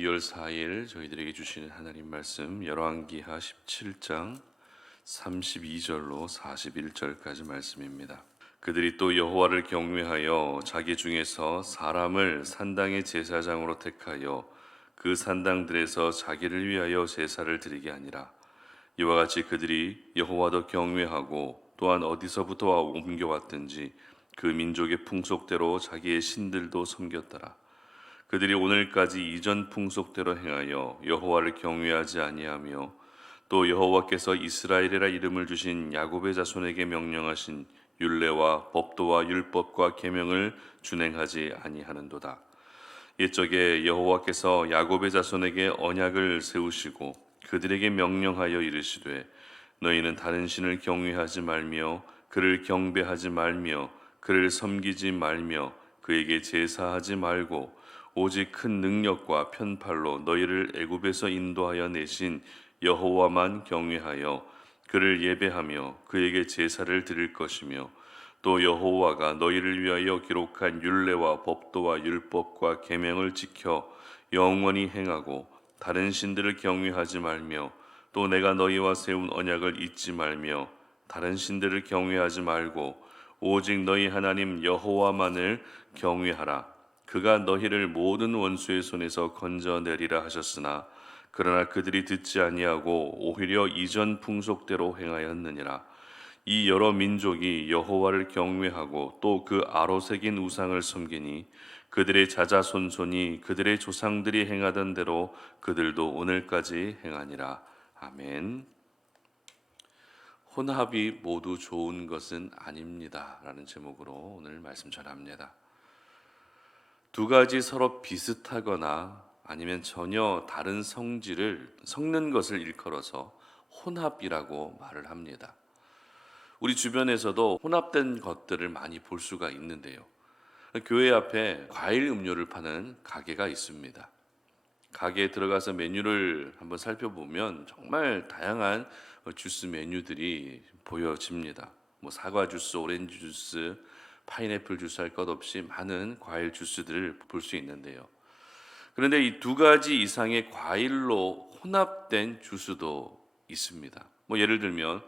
2월 4일 저희들에게 주시는 하나님 말씀 열왕기하 17장 32절로 41절까지 말씀입니다. 그들이 또 여호와를 경외하여 자기 중에서 사람을 산당의 제사장으로 택하여 그 산당들에서 자기를 위하여 제사를 드리게 하니라. 이와 같이 그들이 여호와도 경외하고 또한 어디서부터 옮겨왔든지 그 민족의 풍속대로 자기의 신들도 섬겼더라. 그들이 오늘까지 이전 풍속대로 행하여 여호와를 경외하지 아니하며 또 여호와께서 이스라엘이라 이름을 주신 야곱의 자손에게 명령하신 율례와 법도와 율법과 계명을 준행하지 아니하는도다. 옛적에 여호와께서 야곱의 자손에게 언약을 세우시고 그들에게 명령하여 이르시되 너희는 다른 신을 경외하지 말며 그를 경배하지 말며 그를 섬기지 말며 그에게 제사하지 말고 오직 큰 능력과 편팔로 너희를 애굽에서 인도하여 내신 여호와만 경외하여 그를 예배하며 그에게 제사를 드릴 것이며 또 여호와가 너희를 위하여 기록한 율례와 법도와 율법과 계명을 지켜 영원히 행하고 다른 신들을 경외하지 말며 또 내가 너희와 세운 언약을 잊지 말며 다른 신들을 경외하지 말고 오직 너희 하나님 여호와만을 경외하라. 그가 너희를 모든 원수의 손에서 건져내리라 하셨으나 그러나 그들이 듣지 아니하고 오히려 이전 풍속대로 행하였느니라. 이 여러 민족이 여호와를 경외하고 또 그 아로새긴 우상을 섬기니 그들의 자자손손이 그들의 조상들이 행하던 대로 그들도 오늘까지 행하니라. 아멘. 혼합이 모두 좋은 것은 아닙니다 라는 제목으로 오늘 말씀 전합니다. 두 가지 서로 비슷하거나 아니면 전혀 다른 성질을 섞는 것을 일컬어서 혼합이라고 말을 합니다. 우리 주변에서도 혼합된 것들을 많이 볼 수가 있는데요. 교회 앞에 과일 음료를 파는 가게가 있습니다. 가게에 들어가서 메뉴를 한번 살펴보면 정말 다양한 주스 메뉴들이 보여집니다. 사과 주스, 오렌지 주스, 파인애플 주스 할 것 없이 많은 과일 주스들을 볼 수 있는데요. 그런데 이 두 가지 이상의 과일로 혼합된 주스도 있습니다. 예를 들면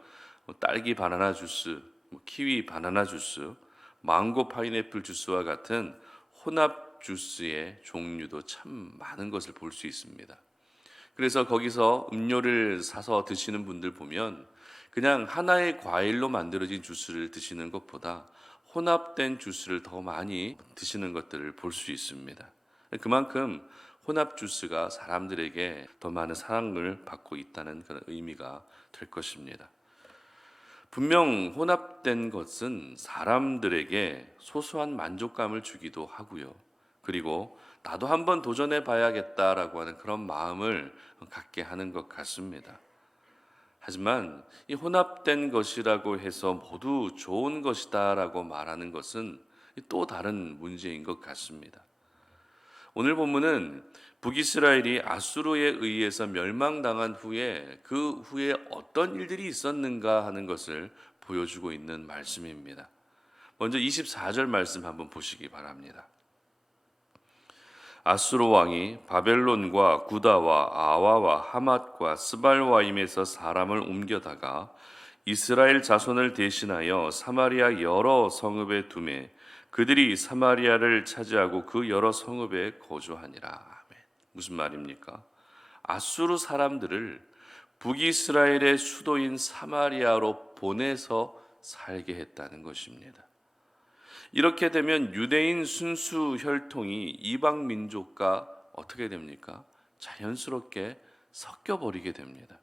딸기 바나나 주스, 키위 바나나 주스, 망고 파인애플 주스와 같은 혼합 주스의 종류도 참 많은 것을 볼 수 있습니다. 그래서 거기서 음료를 사서 드시는 분들 보면 그냥 하나의 과일로 만들어진 주스를 드시는 것보다 혼합된 주스를 더 많이 드시는 것들을 볼 수 있습니다. 그만큼 혼합 주스가 사람들에게 더 많은 사랑을 받고 있다는 그런 의미가 될 것입니다. 분명 혼합된 것은 사람들에게 소소한 만족감을 주기도 하고요. 그리고 나도 한번 도전해 봐야겠다라고 하는 그런 마음을 갖게 하는 것 같습니다. 하지만 이 혼합된 것이라고 해서 모두 좋은 것이다라고 말하는 것은 또 다른 문제인 것 같습니다. 오늘 본문은 북이스라엘이 아수르에 의해서 멸망당한 후에 그 후에 어떤 일들이 있었는가 하는 것을 보여주고 있는 말씀입니다. 먼저 24절 말씀 한번 보시기 바랍니다. 아수르 왕이 바벨론과 구다와 아와와 하맛과 스발와임에서 사람을 옮겨다가 이스라엘 자손을 대신하여 사마리아 여러 성읍에 두매 그들이 사마리아를 차지하고 그 여러 성읍에 거주하니라. 아멘. 무슨 말입니까? 아수르 사람들을 북이스라엘의 수도인 사마리아로 보내서 살게 했다는 것입니다. 이렇게 되면 유대인 순수 혈통이 이방 민족과 어떻게 됩니까? 자연스럽게 섞여 버리게 됩니다.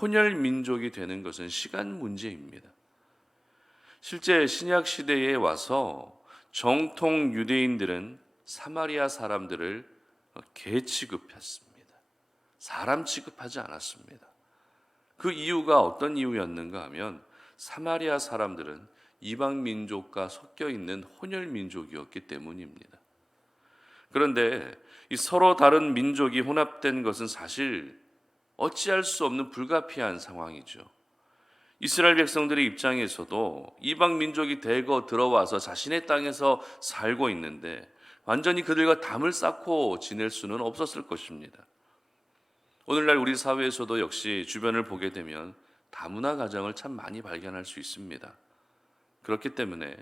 혼혈 민족이 되는 것은 시간 문제입니다. 실제 신약 시대에 와서 정통 유대인들은 사마리아 사람들을 개 취급했습니다. 사람 취급하지 않았습니다. 그 이유가 어떤 이유였는가 하면 사마리아 사람들은 이방 민족과 섞여 있는 혼혈 민족이었기 때문입니다. 그런데 이 서로 다른 민족이 혼합된 것은 사실 어찌할 수 없는 불가피한 상황이죠. 이스라엘 백성들의 입장에서도 이방 민족이 대거 들어와서 자신의 땅에서 살고 있는데 완전히 그들과 담을 쌓고 지낼 수는 없었을 것입니다. 오늘날 우리 사회에서도 역시 주변을 보게 되면 다문화 가정을 참 많이 발견할 수 있습니다. 그렇기 때문에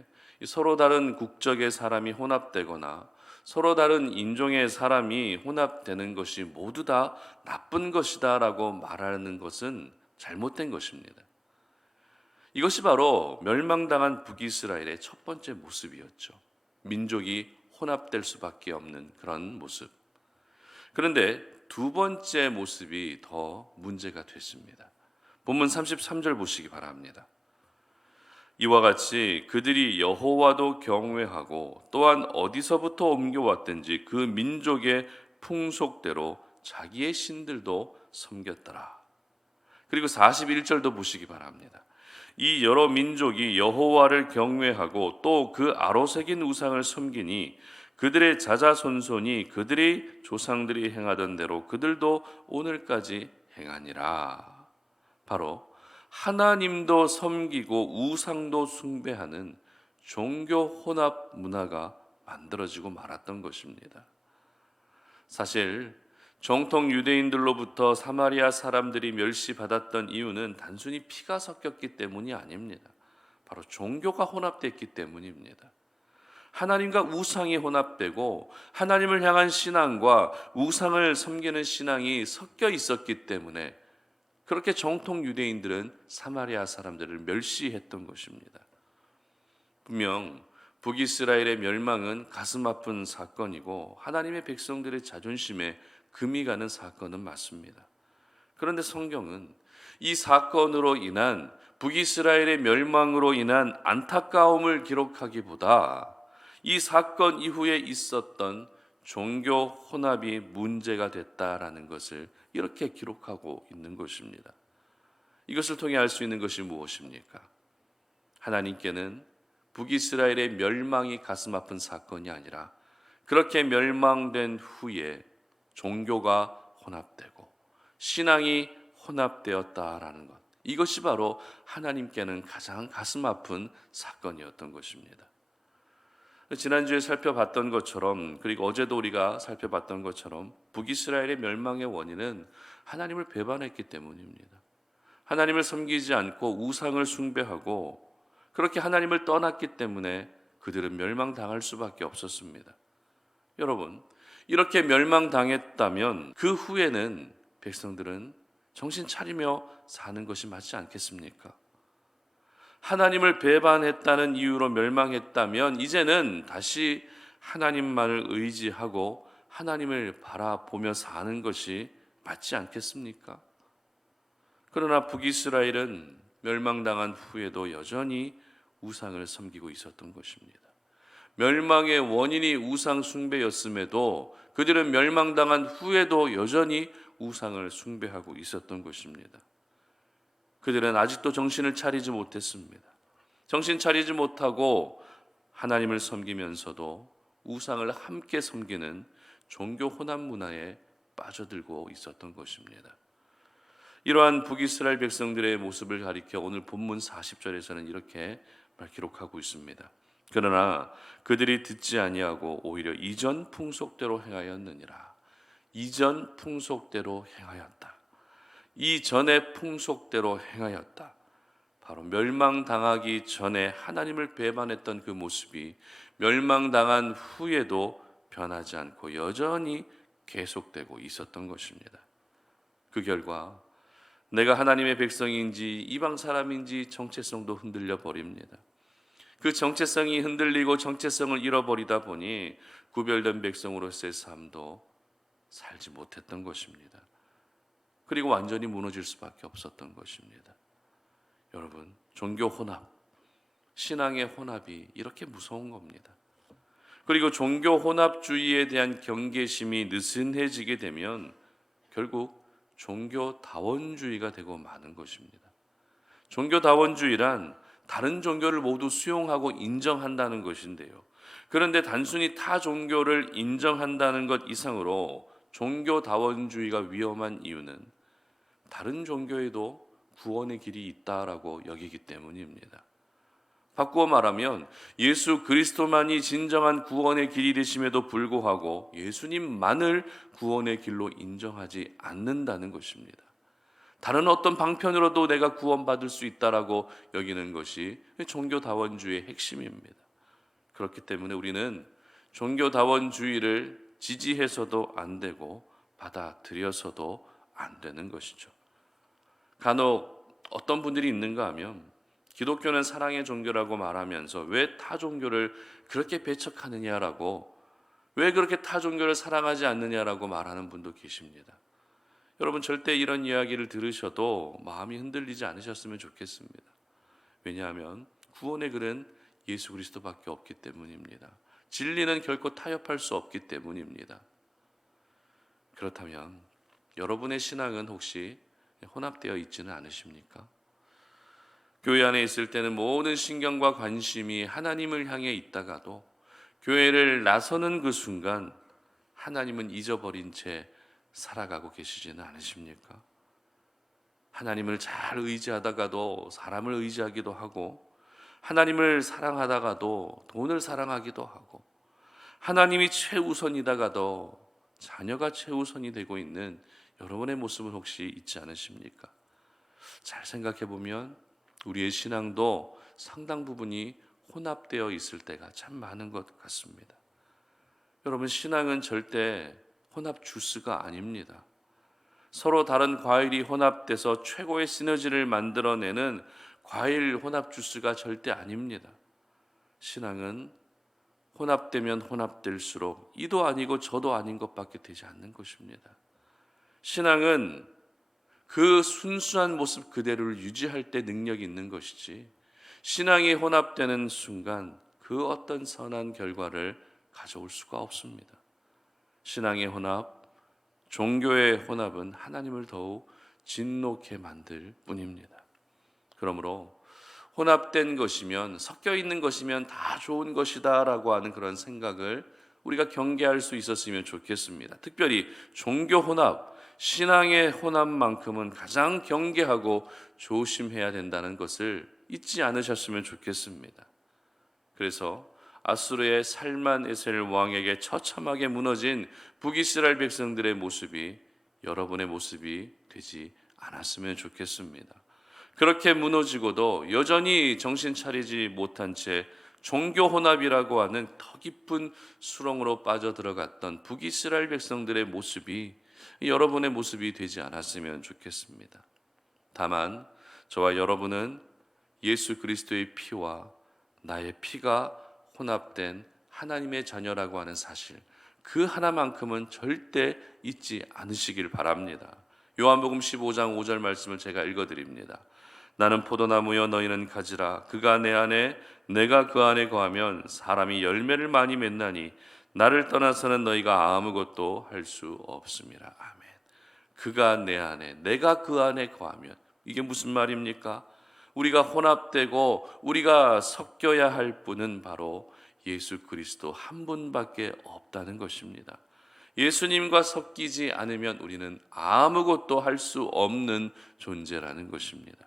서로 다른 국적의 사람이 혼합되거나 서로 다른 인종의 사람이 혼합되는 것이 모두 다 나쁜 것이다라고 말하는 것은 잘못된 것입니다. 이것이 바로 멸망당한 북이스라엘의 첫 번째 모습이었죠. 민족이 혼합될 수밖에 없는 그런 모습. 그런데 두 번째 모습이 더 문제가 됐습니다. 본문 33절 보시기 바랍니다. 이와 같이 그들이 여호와도 경외하고 또한 어디서부터 옮겨왔든지 그 민족의 풍속대로 자기의 신들도 섬겼더라. 그리고 41절도 보시기 바랍니다. 이 여러 민족이 여호와를 경외하고 또 그 아로새긴 우상을 섬기니 그들의 자자손손이 그들의 조상들이 행하던 대로 그들도 오늘까지 행하니라. 바로 하나님도 섬기고 우상도 숭배하는 종교 혼합 문화가 만들어지고 말았던 것입니다. 사실 정통 유대인들로부터 사마리아 사람들이 멸시받았던 이유는 단순히 피가 섞였기 때문이 아닙니다. 바로 종교가 혼합됐기 때문입니다. 하나님과 우상이 혼합되고 하나님을 향한 신앙과 우상을 섬기는 신앙이 섞여 있었기 때문에 그렇게 정통 유대인들은 사마리아 사람들을 멸시했던 것입니다. 분명 북이스라엘의 멸망은 가슴 아픈 사건이고 하나님의 백성들의 자존심에 금이 가는 사건은 맞습니다. 그런데 성경은 이 사건으로 인한 북이스라엘의 멸망으로 인한 안타까움을 기록하기보다 이 사건 이후에 있었던 종교 혼합이 문제가 됐다라는 것을 이렇게 기록하고 있는 것입니다. 이것을 통해 알 수 있는 것이 무엇입니까? 하나님께는 북이스라엘의 멸망이 가슴 아픈 사건이 아니라 그렇게 멸망된 후에 종교가 혼합되고 신앙이 혼합되었다라는 것, 이것이 바로 하나님께는 가장 가슴 아픈 사건이었던 것입니다. 지난주에 살펴봤던 것처럼, 그리고 어제도 우리가 살펴봤던 것처럼 북이스라엘의 멸망의 원인은 하나님을 배반했기 때문입니다. 하나님을 섬기지 않고 우상을 숭배하고 그렇게 하나님을 떠났기 때문에 그들은 멸망당할 수밖에 없었습니다. 여러분, 이렇게 멸망당했다면 그 후에는 백성들은 정신 차리며 사는 것이 맞지 않겠습니까? 하나님을 배반했다는 이유로 멸망했다면 이제는 다시 하나님만을 의지하고 하나님을 바라보며 사는 것이 맞지 않겠습니까? 그러나 북이스라엘은 멸망당한 후에도 여전히 우상을 섬기고 있었던 것입니다. 멸망의 원인이 우상 숭배였음에도 그들은 멸망당한 후에도 여전히 우상을 숭배하고 있었던 것입니다. 그들은 아직도 정신을 차리지 못했습니다. 정신 차리지 못하고 하나님을 섬기면서도 우상을 함께 섬기는 종교 혼합 문화에 빠져들고 있었던 것입니다. 이러한 북이스라엘 백성들의 모습을 가리켜 오늘 본문 40절에서는 이렇게 기록하고 있습니다. 그러나 그들이 듣지 아니하고 오히려 이전 풍속대로 행하였느니라. 이전 풍속대로 행하였다. 이전의 풍속대로 행하였다. 바로 멸망당하기 전에 하나님을 배반했던 그 모습이 멸망당한 후에도 변하지 않고 여전히 계속되고 있었던 것입니다. 그 결과 내가 하나님의 백성인지 이방 사람인지 정체성도 흔들려 버립니다. 그 정체성이 흔들리고 정체성을 잃어버리다 보니 구별된 백성으로서의 삶도 살지 못했던 것입니다. 그리고 완전히 무너질 수밖에 없었던 것입니다. 여러분, 종교 혼합, 신앙의 혼합이 이렇게 무서운 겁니다. 그리고 종교 혼합주의에 대한 경계심이 느슨해지게 되면 결국 종교다원주의가 되고 마는 것입니다. 종교다원주의란 다른 종교를 모두 수용하고 인정한다는 것인데요. 그런데 단순히 타 종교를 인정한다는 것 이상으로 종교다원주의가 위험한 이유는 다른 종교에도 구원의 길이 있다라고 여기기 때문입니다. 바꾸어 말하면 예수 그리스도만이 진정한 구원의 길이 되심에도 불구하고 예수님만을 구원의 길로 인정하지 않는다는 것입니다. 다른 어떤 방편으로도 내가 구원받을 수 있다라고 여기는 것이 종교다원주의의 핵심입니다. 그렇기 때문에 우리는 종교다원주의를 지지해서도 안 되고 받아들여서도 안 되는 것이죠. 간혹 어떤 분들이 있는가 하면 기독교는 사랑의 종교라고 말하면서 왜 타 종교를 그렇게 배척하느냐라고, 왜 그렇게 타 종교를 사랑하지 않느냐라고 말하는 분도 계십니다. 여러분, 절대 이런 이야기를 들으셔도 마음이 흔들리지 않으셨으면 좋겠습니다. 왜냐하면 구원의 길은 예수 그리스도밖에 없기 때문입니다. 진리는 결코 타협할 수 없기 때문입니다. 그렇다면 여러분의 신앙은 혹시 혼합되어 있지는 않으십니까? 교회 안에 있을 때는 모든 신경과 관심이 하나님을 향해 있다가도 교회를 나서는 그 순간 하나님은 잊어버린 채 살아가고 계시지는 않으십니까? 하나님을 잘 의지하다가도 사람을 의지하기도 하고, 하나님을 사랑하다가도 돈을 사랑하기도 하고, 하나님이 최우선이다가도 자녀가 최우선이 되고 있는 여러분의 모습은 혹시 있지 않으십니까? 잘 생각해 보면 우리의 신앙도 상당 부분이 혼합되어 있을 때가 참 많은 것 같습니다. 여러분, 신앙은 절대 혼합 주스가 아닙니다. 서로 다른 과일이 혼합돼서 최고의 시너지를 만들어내는 과일 혼합 주스가 절대 아닙니다. 신앙은 혼합되면 혼합될수록 이도 아니고 저도 아닌 것밖에 되지 않는 것입니다. 신앙은 그 순수한 모습 그대로를 유지할 때 능력이 있는 것이지, 신앙이 혼합되는 순간 그 어떤 선한 결과를 가져올 수가 없습니다. 신앙의 혼합, 종교의 혼합은 하나님을 더욱 진노케 만들 뿐입니다. 그러므로 혼합된 것이면, 섞여 있는 것이면 다 좋은 것이다라고 하는 그런 생각을 우리가 경계할 수 있었으면 좋겠습니다. 특별히 종교 혼합, 신앙의 혼합만큼은 가장 경계하고 조심해야 된다는 것을 잊지 않으셨으면 좋겠습니다. 그래서 아수르의 살만 에셀 왕에게 처참하게 무너진 북이스라엘 백성들의 모습이 여러분의 모습이 되지 않았으면 좋겠습니다. 그렇게 무너지고도 여전히 정신 차리지 못한 채 종교 혼합이라고 하는 더 깊은 수렁으로 빠져들어갔던 북이스라엘 백성들의 모습이 여러분의 모습이 되지 않았으면 좋겠습니다. 다만 저와 여러분은 예수 그리스도의 피와 나의 피가 혼합된 하나님의 자녀라고 하는 사실, 그 하나만큼은 절대 잊지 않으시길 바랍니다. 요한복음 15장 5절 말씀을 제가 읽어드립니다. 나는 포도나무여 너희는 가지라. 그가 내 안에 내가 그 안에 거하면 사람이 열매를 많이 맺나니 나를 떠나서는 너희가 아무것도 할 수 없음이라. 아멘. 그가 내 안에, 내가 그 안에 거하면, 이게 무슨 말입니까? 우리가 혼합되고 우리가 섞여야 할 분은 바로 예수 그리스도 한 분밖에 없다는 것입니다. 예수님과 섞이지 않으면 우리는 아무것도 할 수 없는 존재라는 것입니다.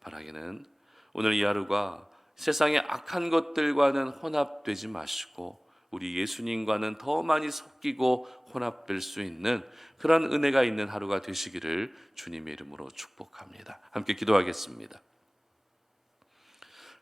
바라기는 오늘 이 하루가 세상의 악한 것들과는 혼합되지 마시고 우리 예수님과는 더 많이 섞이고 혼합될 수 있는 그런 은혜가 있는 하루가 되시기를 주님의 이름으로 축복합니다. 함께 기도하겠습니다.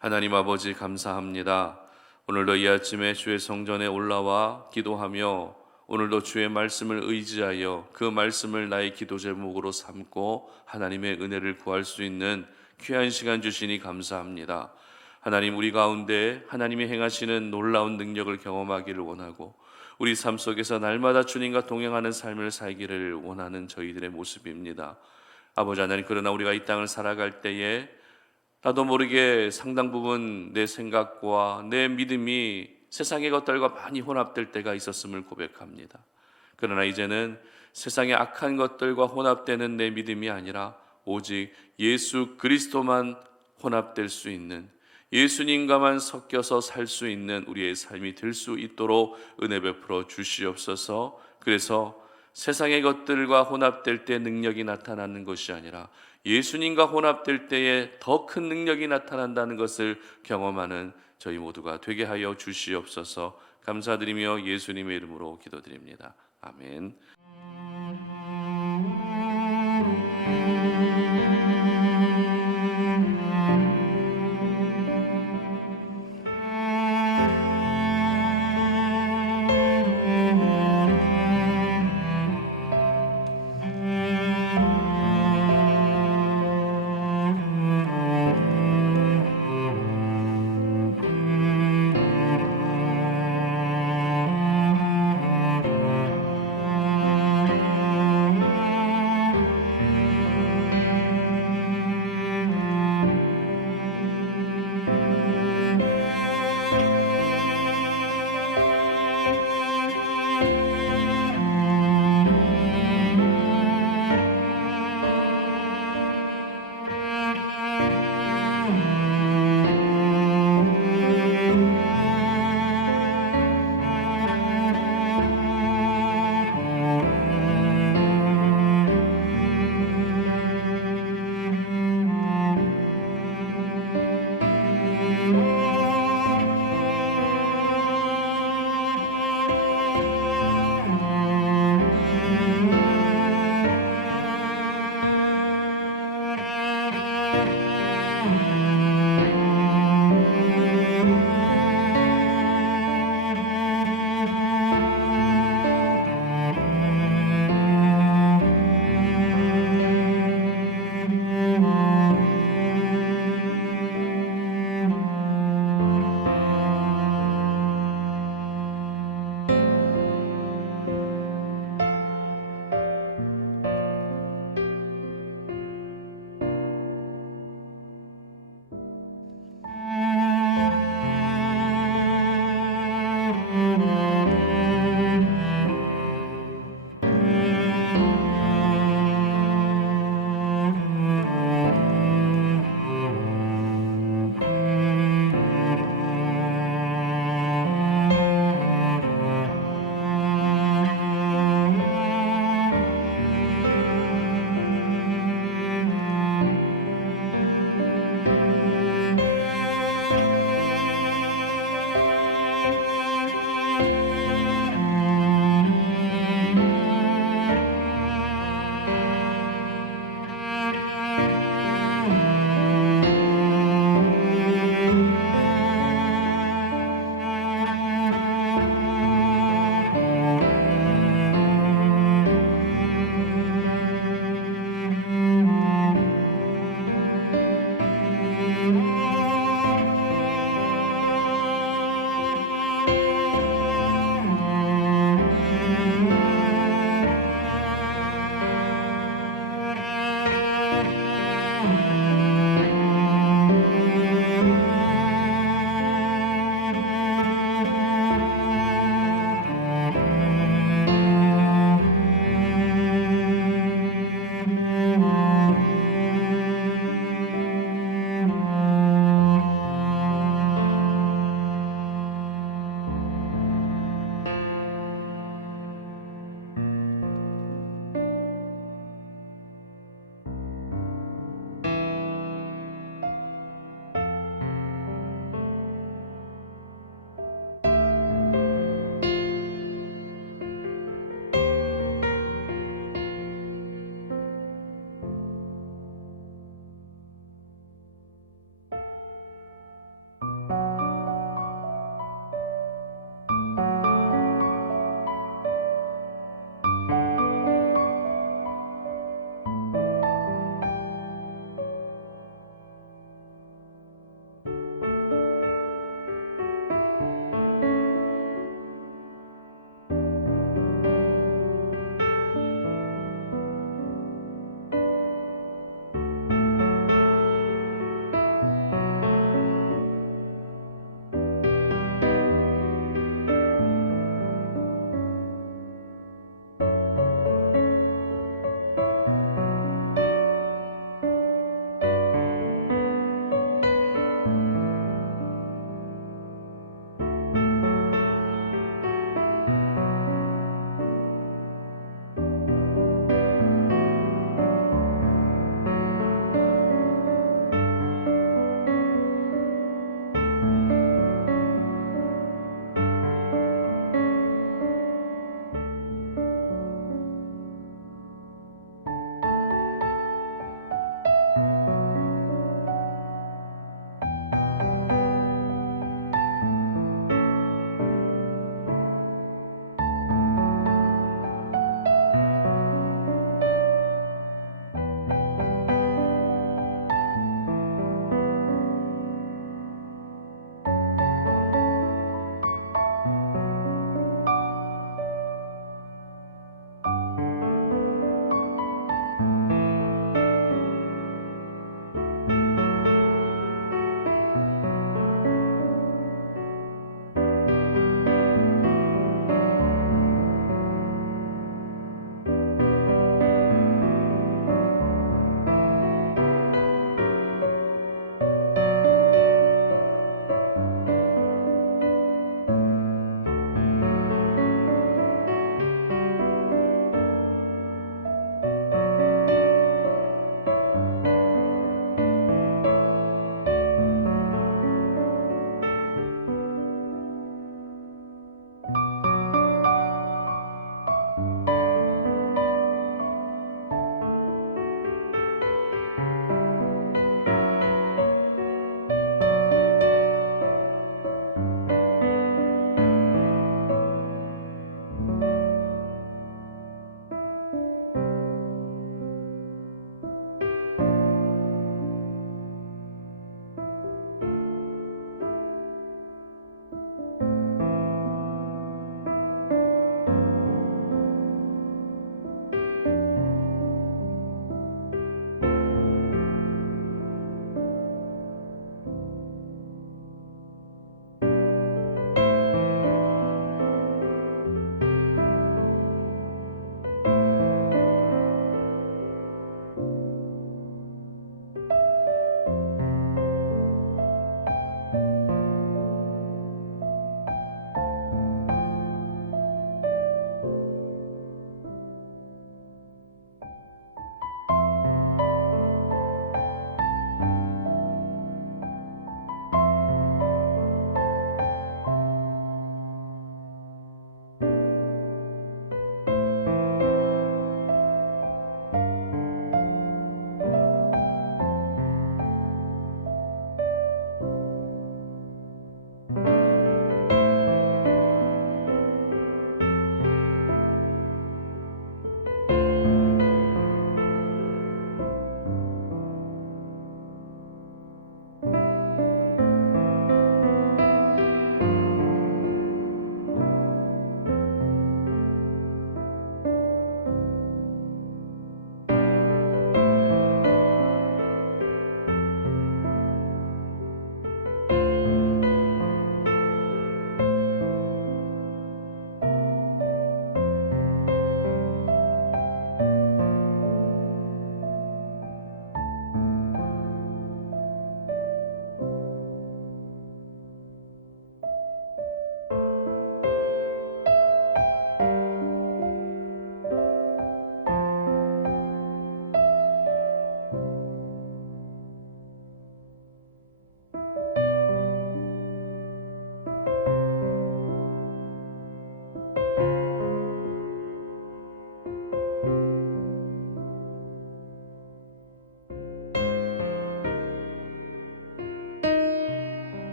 하나님 아버지, 감사합니다. 오늘도 이 아침에 주의 성전에 올라와 기도하며 오늘도 주의 말씀을 의지하여 그 말씀을 나의 기도 제목으로 삼고 하나님의 은혜를 구할 수 있는 귀한 시간 주시니 감사합니다. 하나님, 우리 가운데 하나님이 행하시는 놀라운 능력을 경험하기를 원하고 우리 삶 속에서 날마다 주님과 동행하는 삶을 살기를 원하는 저희들의 모습입니다. 아버지 하나님, 그러나 우리가 이 땅을 살아갈 때에 나도 모르게 상당 부분 내 생각과 내 믿음이 세상의 것들과 많이 혼합될 때가 있었음을 고백합니다. 그러나 이제는 세상의 악한 것들과 혼합되는 내 믿음이 아니라 오직 예수 그리스도만 혼합될 수 있는, 예수님과만 섞여서 살 수 있는 우리의 삶이 될 수 있도록 은혜 베풀어 주시옵소서. 그래서 세상의 것들과 혼합될 때 능력이 나타나는 것이 아니라 예수님과 혼합될 때에 더 큰 능력이 나타난다는 것을 경험하는 저희 모두가 되게 하여 주시옵소서. 감사드리며 예수님의 이름으로 기도드립니다. 아멘.